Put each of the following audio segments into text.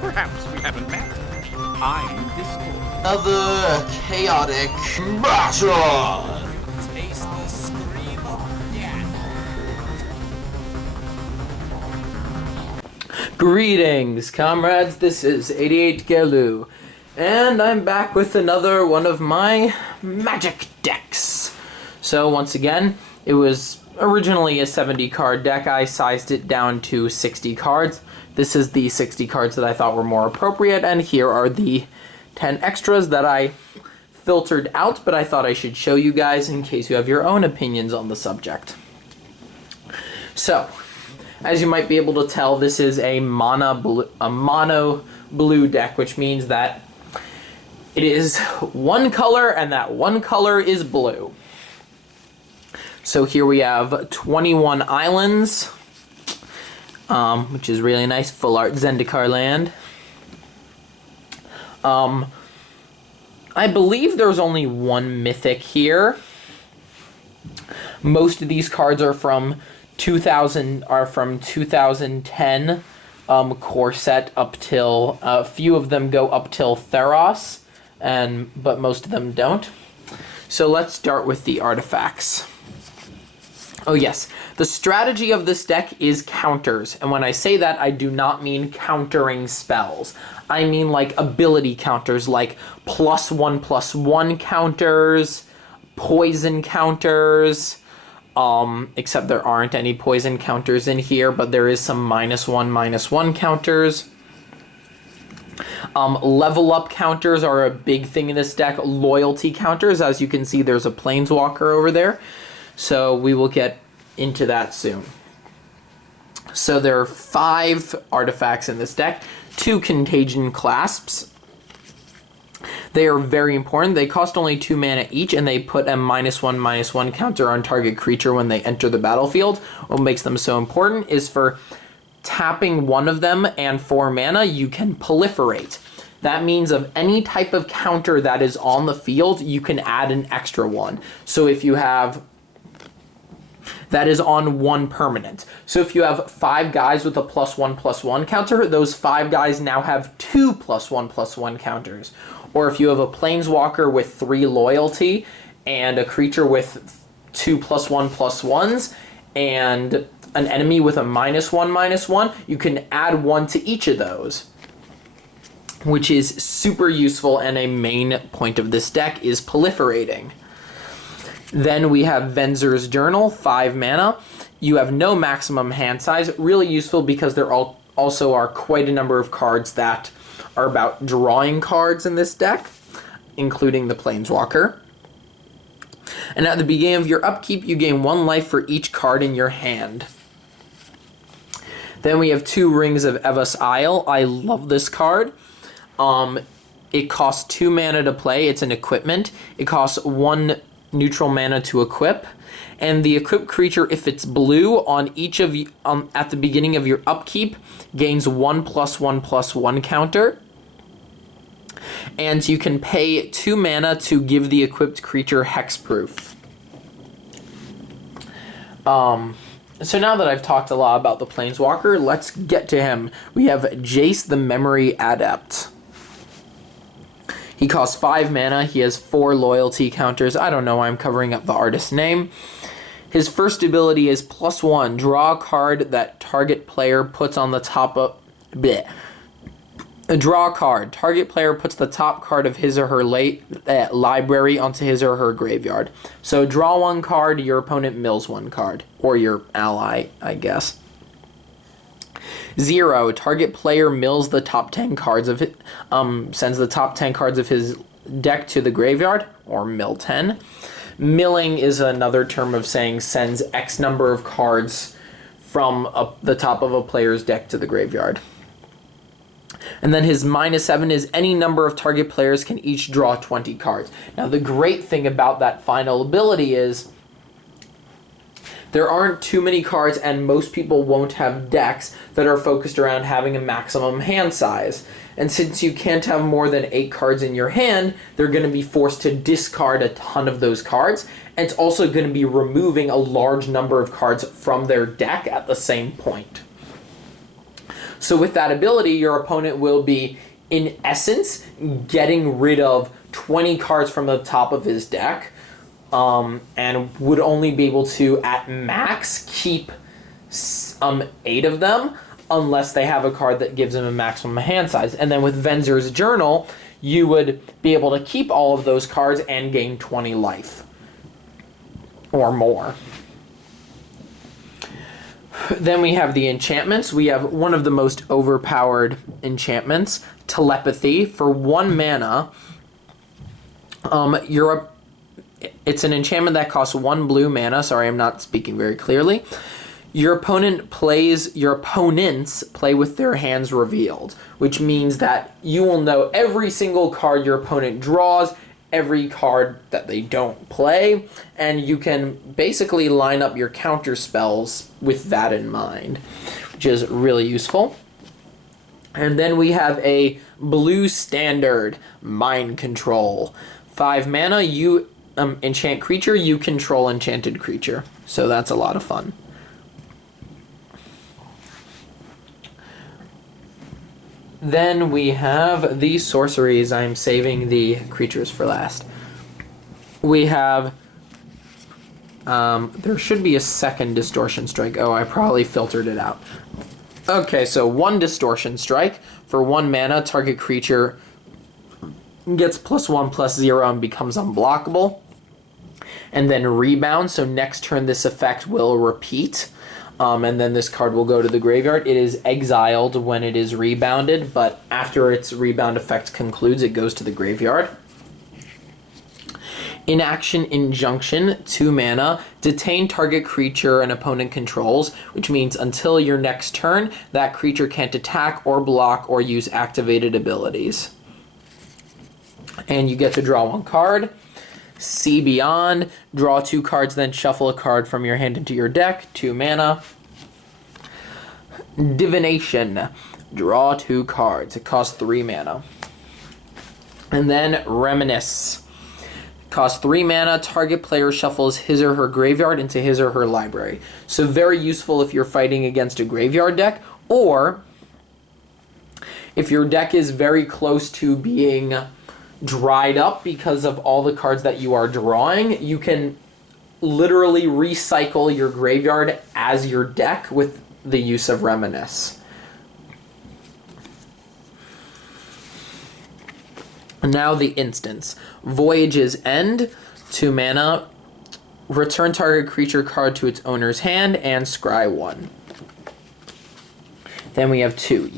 Perhaps we haven't met. I'm Discord. Another chaotic battle! Taste the scream of death. Greetings, comrades. This is 88 Gelu, and I'm back with another one of my magic decks. So once again, it was originally a 70 card deck. I sized it down to 60 cards. This is the 60 cards that I thought were more appropriate, and here are the 10 extras that I filtered out, but I thought I should show you guys in case you have your own opinions on the subject. So, as you might be able to tell, this is a mono blue deck, which means that it is one color, and that one color is blue. So here we have 21 islands, which is really nice, full art Zendikar land. I believe there's only one mythic here. Most of these cards are from 2010 core set up till a few of them go up till Theros, but most of them don't. So let's start with the artifacts. Oh yes, the strategy of this deck is counters, and when I say that, I do not mean countering spells. I mean like ability counters, like +1/+1 counters, poison counters, except there aren't any poison counters in here, but there is some -1/-1 counters. Level up counters are a big thing in this deck. Loyalty counters, as you can see, there's a planeswalker over there. So we will get into that soon. So there are 5 artifacts in this deck. 2 Contagion Clasps. They are very important. They cost only 2 mana each, and they put a -1/-1 counter on target creature when they enter the battlefield. What makes them so important is for tapping one of them and 4 mana, you can proliferate. That means of any type of counter that is on the field, you can add an extra one. So if you have that is on one permanent. So if you have 5 guys with a +1/+1 counter, those 5 guys now have 2 +1/+1 counters. Or if you have a planeswalker with 3 loyalty and a creature with 2 +1/+1s and an enemy with a -1/-1, you can add 1 to each of those, which is super useful, and a main point of this deck is proliferating. Then we have Venzur's Journal, 5 mana. You have no maximum hand size. Really useful because there also are quite a number of cards that are about drawing cards in this deck, including the Planeswalker. And at the beginning of your upkeep, you gain 1 life for each card in your hand. Then we have 2 Rings of Eva's Isle. I love this card. It costs 2 mana to play. It's an equipment. It costs 1 neutral mana to equip, and the equipped creature, if it's blue, on each of you at the beginning of your upkeep, gains 1 +1/+1 counter, and you can pay 2 mana to give the equipped creature hexproof. So now that I've talked a lot about the Planeswalker, let's get to him. We have Jace the Memory Adept. He costs 5 mana, he has 4 loyalty counters. I don't know why I'm covering up the artist's name. His first ability is +1, draw a card that target player puts on the top of... Bleh. Draw a card. Target player puts the top card of his or her library onto his or her graveyard. So draw 1 card, your opponent mills 1 card. Or your ally, I guess. 0, target player mills the top 10 cards of it, sends the top 10 cards of his deck to the graveyard, or mill 10. Milling is another term of saying sends X number of cards from the top of a player's deck to the graveyard. And then his -7 is any number of target players can each draw 20 cards. Now the great thing about that final ability is there aren't too many cards, and most people won't have decks that are focused around having a maximum hand size. And since you can't have more than 8 cards in your hand, they're going to be forced to discard a ton of those cards. And it's also going to be removing a large number of cards from their deck at the same point. So with that ability, your opponent will be, in essence, getting rid of 20 cards from the top of his deck, and would only be able to, at max, keep 8 of them, unless they have a card that gives them a maximum hand size. And then with Venzer's Journal, you would be able to keep all of those cards and gain 20 life. Or more. Then we have the enchantments. We have one of the most overpowered enchantments, Telepathy. For 1 mana, it's an enchantment that costs 1 blue mana. Sorry, I'm not speaking very clearly. Your opponents play with their hands revealed, which means that you will know every single card your opponent draws, every card that they don't play, and you can basically line up your counter spells with that in mind, which is really useful. And then we have a blue standard, Mind Control. 5 mana, you enchant creature, you control enchanted creature. So that's a lot of fun. Then we have the sorceries. I'm saving the creatures for last. We have... there should be a second Distortion Strike. Oh, I probably filtered it out. Okay, so 1 Distortion Strike. For 1 mana, target creature gets +1/+0 and becomes unblockable. And then Rebound, so next turn this effect will repeat. And then this card will go to the graveyard. It is exiled when it is rebounded, but after its rebound effect concludes, it goes to the graveyard. Inaction Injunction, 2 mana. Detain target creature an opponent controls, which means until your next turn, that creature can't attack or block or use activated abilities. And you get to draw 1 card. See Beyond, draw 2 cards, then shuffle a card from your hand into your deck, 2 mana. Divination, draw 2 cards, it costs 3 mana. And then Reminisce, costs 3 mana, target player shuffles his or her graveyard into his or her library. So very useful if you're fighting against a graveyard deck, or if your deck is very close to being dried up because of all the cards that you are drawing, you can literally recycle your graveyard as your deck with the use of Reminisce. Now the instance. Voyage's End, 2 mana, return target creature card to its owner's hand, and scry 1. Then we have 2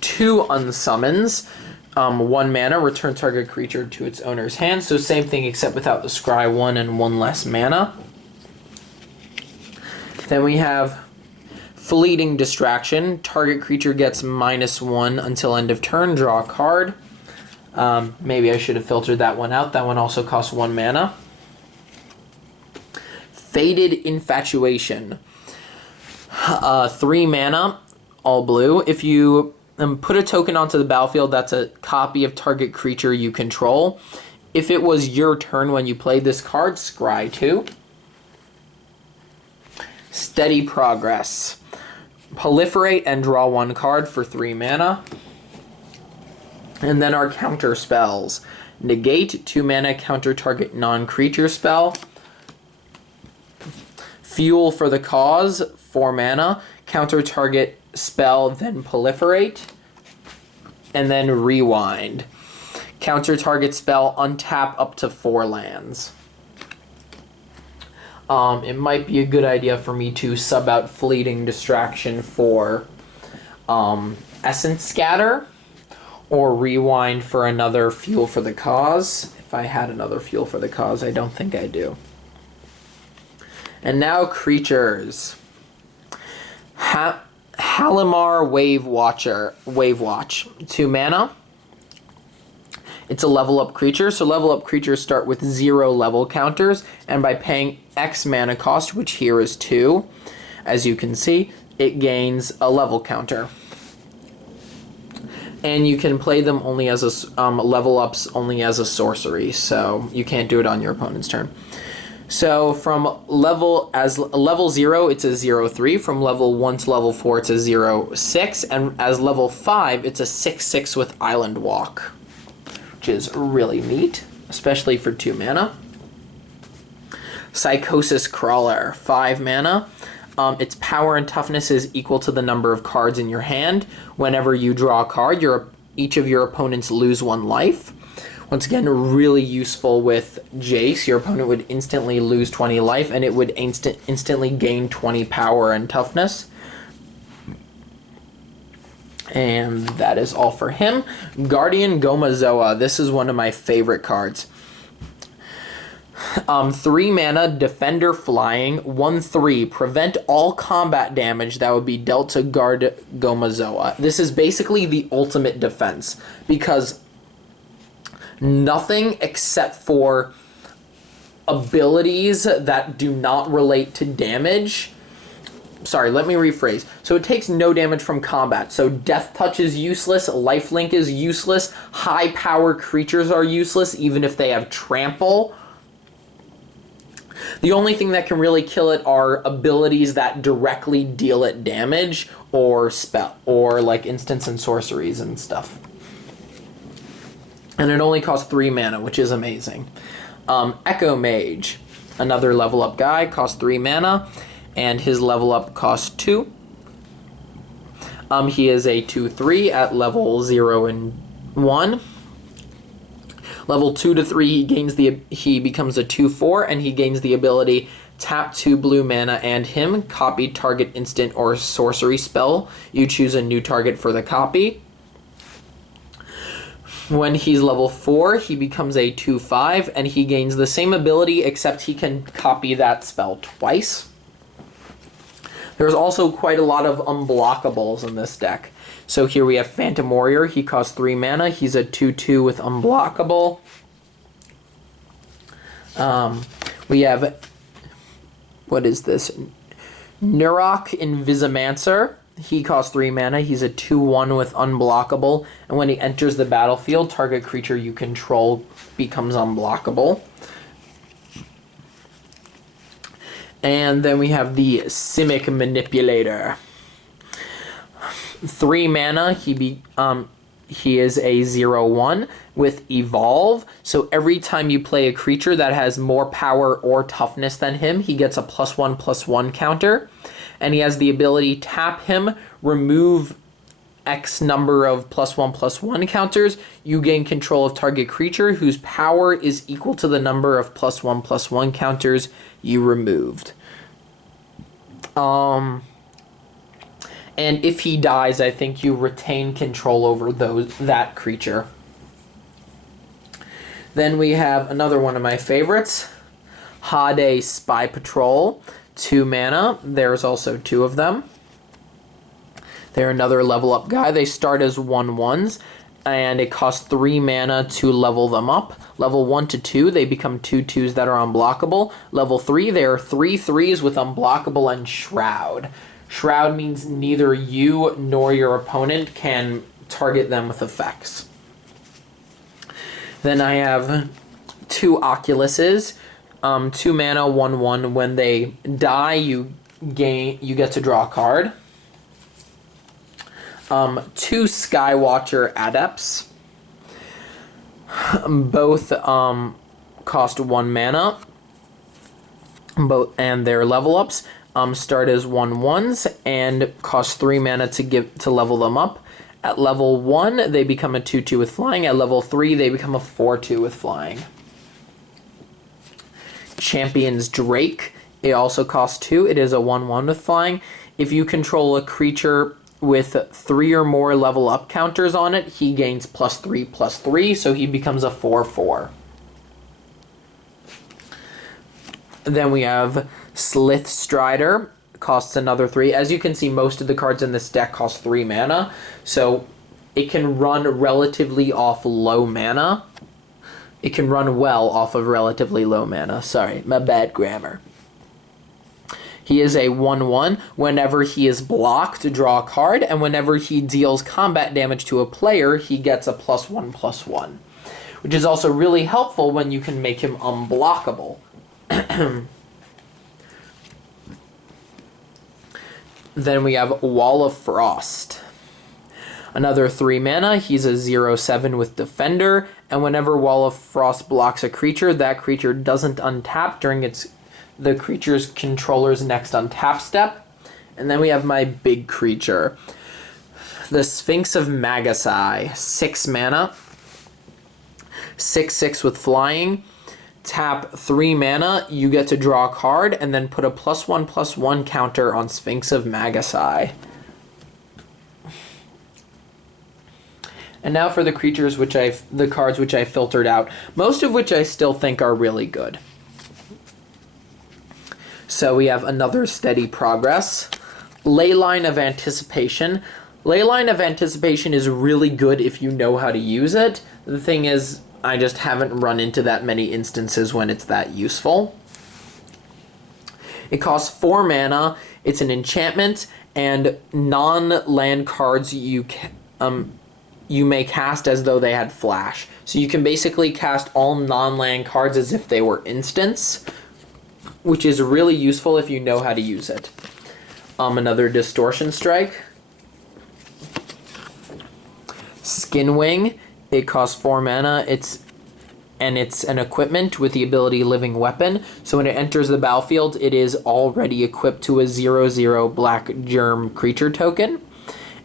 unsummons. 1 mana, return target creature to its owner's hand. So same thing except without the scry 1 and 1 less mana. Then we have Fleeting Distraction. Target creature gets -1 until end of turn. Draw a card. Maybe I should have filtered that one out. That one also costs 1 mana. Faded Infatuation. 3 mana, all blue. If you put a token onto the battlefield that's a copy of target creature you control, if it was your turn when you played this card, scry 2. Steady Progress. Proliferate and draw 1 card for 3 mana. And then our counter spells. Negate, 2 mana, counter target non-creature spell. Fuel for the Cause, 4 mana, counter target spell, then Proliferate. And then Rewind. Counter target spell, untap up to 4 lands. It might be a good idea for me to sub out Fleeting Distraction for Essence Scatter, or Rewind for another Fuel for the Cause. If I had another Fuel for the Cause, I don't think I do. And now creatures. Halimar Wave Watch, 2 mana. It's a level up creature, so level up creatures start with 0 level counters, and by paying X mana cost, which here is 2, as you can see, it gains a level counter. And you can play them only as a level ups only as a sorcery, so you can't do it on your opponent's turn. So from level 0, it's a 0-3. From level 1 to level 4, it's a 0-6. And as level 5, it's a 6-6 with Island Walk, which is really neat, especially for 2 mana. Psychosis Crawler, 5 mana. Its power and toughness is equal to the number of cards in your hand. Whenever you draw a card, each of your opponents lose 1 life. Once again, really useful with Jace. Your opponent would instantly lose 20 life, and it would instantly gain 20 power and toughness. And that is all for him. Guardian Gomazoa. This is one of my favorite cards. 3 mana, Defender Flying, 1/3. Prevent all combat damage that would be dealt to Guard Gomazoa. This is basically the ultimate defense, because nothing except for abilities that do not relate to damage. Sorry, let me rephrase. So it takes no damage from combat. So Death Touch is useless, Lifelink is useless, high power creatures are useless even if they have Trample. The only thing that can really kill it are abilities that directly deal it damage, or spell, or like instants and sorceries and stuff. And it only costs 3 mana, which is amazing. Echo Mage, another level up guy, costs 3 mana, and his level up costs 2. He is a 2/3 at level 0 and 1. Level 2 to 3, he becomes a 2/4, and he gains the ability tap 2 blue mana and him, copy target instant or sorcery spell. You choose a new target for the copy. When he's level 4, he becomes a 2/5, and he gains the same ability, except he can copy that spell twice. There's also quite a lot of unblockables in this deck. So here we have Phantom Warrior. He costs 3 mana. He's a 2/2 with unblockable. We have, what is this? Nurok Invisimancer. He costs 3 mana. He's a 2/1 with unblockable. And when he enters the battlefield, target creature you control becomes unblockable. And then we have the Simic Manipulator. 3 mana. He is a 0/1 with Evolve. So every time you play a creature that has more power or toughness than him, he gets a +1/+1 counter. And he has the ability tap him, remove X number of +1/+1 counters. You gain control of target creature whose power is equal to the number of +1/+1 counters you removed. And if he dies, I think you retain control over that creature. Then we have another one of my favorites, Hade Spy Patrol. 2 mana. There's also 2 of them. They're another level up guy. They start as 1/1s, and it costs 3 mana to level them up. Level 1 to 2, they become 2/2s that are unblockable. Level 3, they are 3/3s with unblockable and Shroud. Shroud means neither you nor your opponent can target them with effects. Then I have 2 Oculuses. 2 mana, 1/1. When they die, you get to draw a card. 2 Skywatcher Adepts. Both cost 1 mana. And their level ups start as 1/1s and cost 3 mana to level them up. At level 1, they become a 2/2 with flying. At level 3, they become a 4/2 with flying. Champion's Drake. It also costs 2. It is a 1/1 with flying. If you control a creature with 3 or more level up counters on it, he gains +3/+3, so he becomes a 4/4. Then we have Slith Strider. Costs another 3. As you can see, most of the cards in this deck cost 3 mana, so it can run relatively off low mana. It can run well off of relatively low mana. Sorry, my bad grammar. He is a 1/1. Whenever he is blocked, draw a card, and whenever he deals combat damage to a player, he gets a +1/+1, which is also really helpful when you can make him unblockable. Then we have Wall of Frost. Another 3 mana, he's a 0/7 with Defender, and whenever Wall of Frost blocks a creature, that creature doesn't untap during the creature's controller's next untap step. And then we have my big creature, the Sphinx of Magasai, 6 mana, 6/6 with flying. Tap 3 mana, you get to draw a card, and then put a +1/+1 counter on Sphinx of Magasai. And now for the the cards which I filtered out, most of which I still think are really good. So we have another Steady Progress, Leyline of Anticipation. Leyline of Anticipation is really good if you know how to use it. The thing is, I just haven't run into that many instances when it's that useful. It costs 4 mana, it's an enchantment, and non-land cards you may cast as though they had flash. So you can basically cast all non-land cards as if they were instants, which is really useful if you know how to use it. Another Distortion Strike. Skinwing. It costs 4 mana. It's an equipment with the ability Living Weapon. So when it enters the battlefield, it is already equipped to a 0/0 black germ creature token.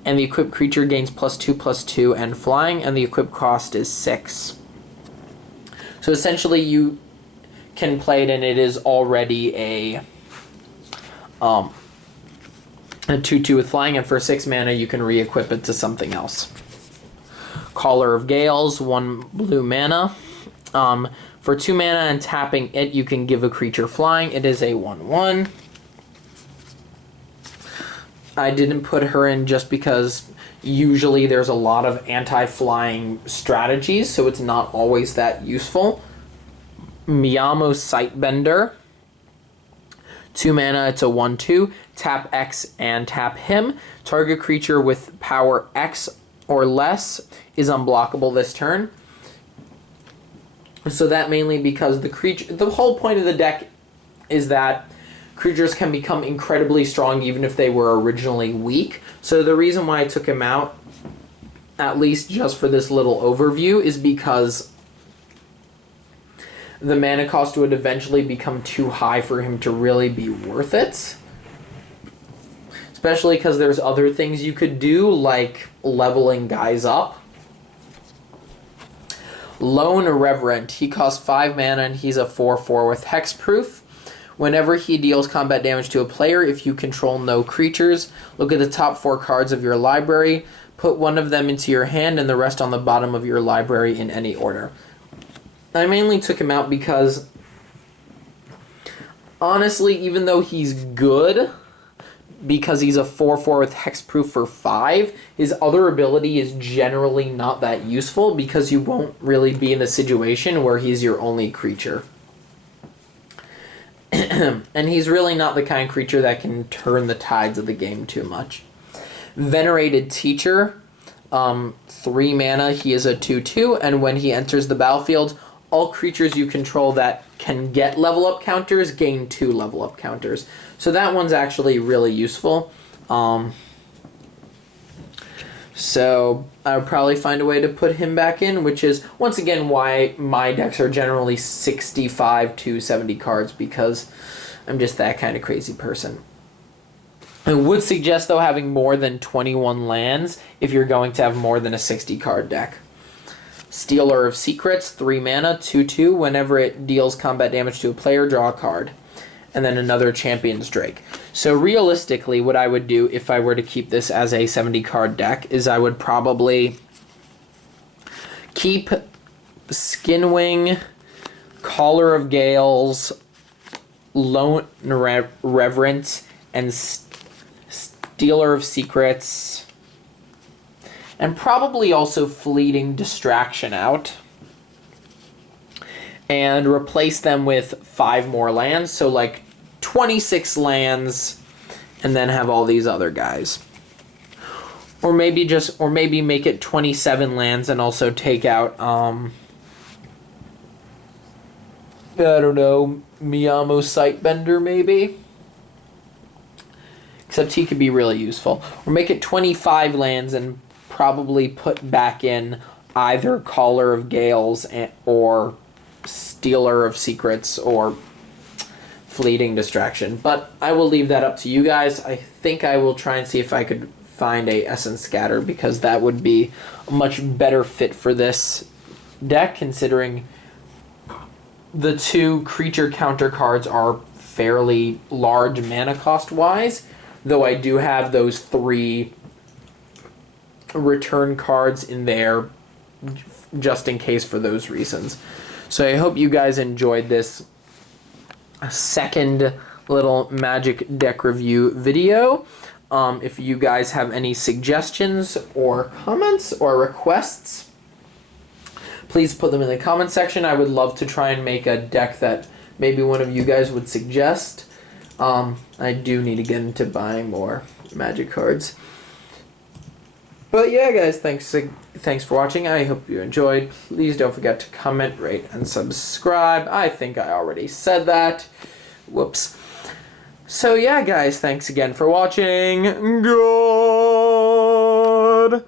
And the equipped creature gains +2/+2 and flying, and the equipped cost is 6. So essentially you can play it and it is already a 2/2 with flying, and for 6 mana you can re-equip it to something else. Caller of Gales, 1 blue mana. For 2 mana and tapping it, you can give a creature flying. It is a 1/1. I didn't put her in just because usually there's a lot of anti-flying strategies, so it's not always that useful. Miyamo Sightbender. 2 mana, it's a 1/2. Tap X and tap him. Target creature with power X or less is unblockable this turn. So that mainly because the whole point of the deck is that creatures can become incredibly strong even if they were originally weak. So the reason why I took him out, at least just for this little overview, is because the mana cost would eventually become too high for him to really be worth it. Especially because there's other things you could do, like leveling guys up. Lone Reverent. He costs 5 mana and he's a 4/4 with hexproof. Whenever he deals combat damage to a player, if you control no creatures, look at the top 4 cards of your library, put one of them into your hand and the rest on the bottom of your library in any order. I mainly took him out because, honestly, even though he's good, because he's a 4/4 with hexproof for 5, his other ability is generally not that useful because you won't really be in a situation where he's your only creature. And he's really not the kind of creature that can turn the tides of the game too much. Venerated Teacher, 3 mana, he is a 2/2, and when he enters the battlefield, all creatures you control that can get level up counters gain 2 level up counters. So that one's actually really useful. So I would probably find a way to put him back in, which is, once again, why my decks are generally 65 to 70 cards, because I'm just that kind of crazy person. I would suggest, though, having more than 21 lands if you're going to have more than a 60 card deck. Stealer of Secrets, 3 mana, 2/2. Whenever it deals combat damage to a player, draw a card. And then another Champion's Drake. So realistically, what I would do if I were to keep this as a 70 card deck is I would probably keep Skinwing, Caller of Gales, Lone Reverent, and Stealer of Secrets, and probably also Fleeting Distraction out, and replace them with 5 more lands, so like 26 lands, and then have all these other guys. Or maybe make it 27 lands and also take out I don't know, Miyamo Sightbender maybe. Except he could be really useful. Or make it 25 lands and probably put back in either Caller of Gales or Stealer of Secrets or Fleeting Distraction. But I will leave that up to you guys. I think I will try and see if I could find a Essence Scatter, because that would be a much better fit for this deck, considering the 2 creature counter cards are fairly large mana cost wise, though I do have those 3 return cards in there just in case for those reasons. So I hope you guys enjoyed this second little Magic deck review video. If you guys have any suggestions or comments or requests, please put them in the comment section. I would love to try and make a deck that maybe one of you guys would suggest. I do need to get into buying more Magic cards. But yeah, guys, thanks for watching. I hope you enjoyed. Please don't forget to comment, rate, and subscribe. I think I already said that. Whoops. So yeah, guys, thanks again for watching. Goodbye.